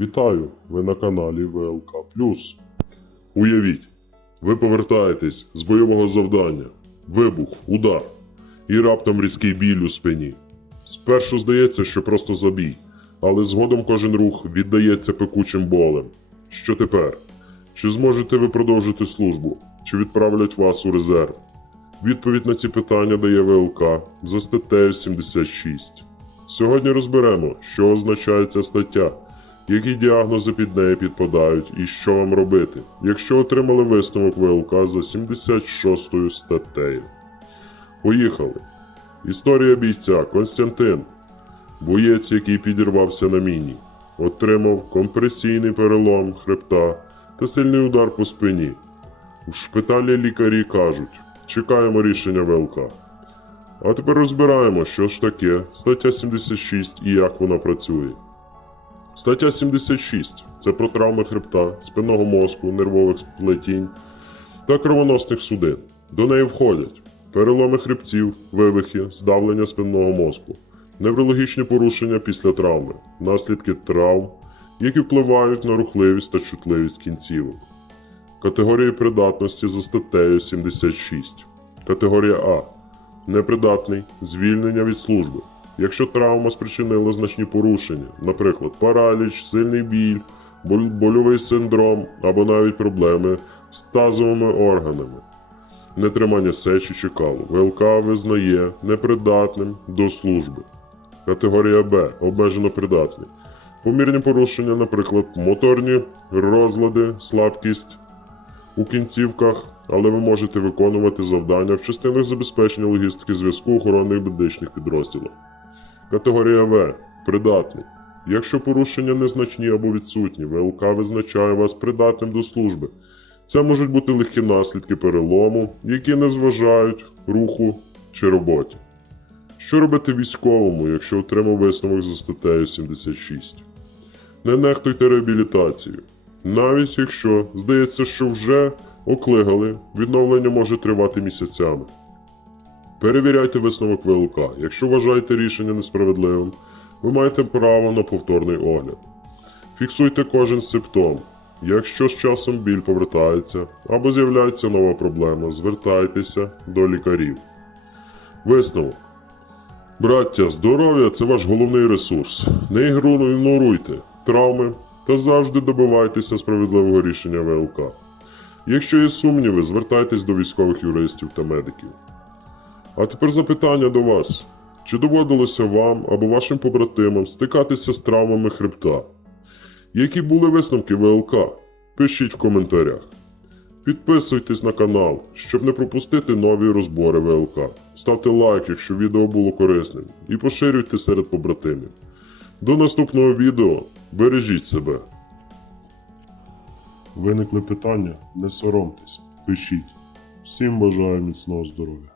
Вітаю! Ви на каналі ВЛК. Уявіть, ви повертаєтесь з бойового завдання, вибух, удар і раптом різкий біль у спині. Спершу здається, що просто забій, але згодом кожен рух віддається пекучим болем. Що тепер? Чи зможете ви продовжити службу? Чи відправлять вас у резерв? Відповідь на ці питання дає ВЛК за статтею 76. Сьогодні розберемо, що означає ця стаття, які діагнози під неї підпадають і що вам робити, якщо отримали висновок ВЛК за 76 статтею. Поїхали. Історія бійця Константин, боєць, який підірвався на міні, отримав компресійний перелом хребта та сильний удар по спині. У шпиталі лікарі кажуть: чекаємо рішення ВЛК. А тепер розбираємо, що ж таке стаття 76 і як вона працює. Стаття 76 це про травми хребта, спинного мозку, нервових сплетінь та кровоносних судин. До неї входять переломи хребців, вивихи, здавлення спинного мозку, неврологічні порушення після травми, наслідки травм, які впливають на рухливість та чутливість кінцівок. Категорії придатності за статтею 76. Категорія А. Непридатний звільнення від служби. Якщо травма спричинила значні порушення, наприклад, параліч, сильний біль, боль- больовий синдром або навіть проблеми з тазовими органами, нетримання сечі чи калу, ВЛК визнає непридатним до служби. Категорія Б обмежено придатний. Помірні порушення, наприклад, моторні розлади, слабкість у кінцівках, але ви можете виконувати завдання в частинах забезпечення логістики зв'язку охоронних медичних підрозділів. Категорія В. Придатний. Якщо порушення незначні або відсутні, ВЛК визначає вас придатним до служби. Це можуть бути легкі наслідки перелому, які не зважають руху чи роботі. Що робити військовому, якщо отримав висновок за статтею 76? Не нехтуйте реабілітацією. Навіть якщо здається, що вже оклигали, відновлення може тривати місяцями. Перевіряйте висновок ВЛК. Якщо вважаєте рішення несправедливим, ви маєте право на повторний огляд. Фіксуйте кожен симптом. Якщо з часом біль повертається або з'являється нова проблема, звертайтеся до лікарів. Висновок. Браття, здоров'я це ваш головний ресурс. Не ігноруйте травми та завжди добивайтеся справедливого рішення ВЛК. Якщо є сумніви, звертайтесь до військових юристів та медиків. А тепер запитання до вас: чи доводилося вам або вашим побратимам стикатися з травмами хребта? Які були висновки ВЛК? Пишіть в коментарях. Підписуйтесь на канал, щоб не пропустити нові розбори ВЛК. Ставте лайк, якщо відео було корисним, і поширюйте серед побратимів. До наступного відео. Бережіть себе. Виникли питання? Не соромтесь, пишіть. Всім бажаю міцного здоров'я.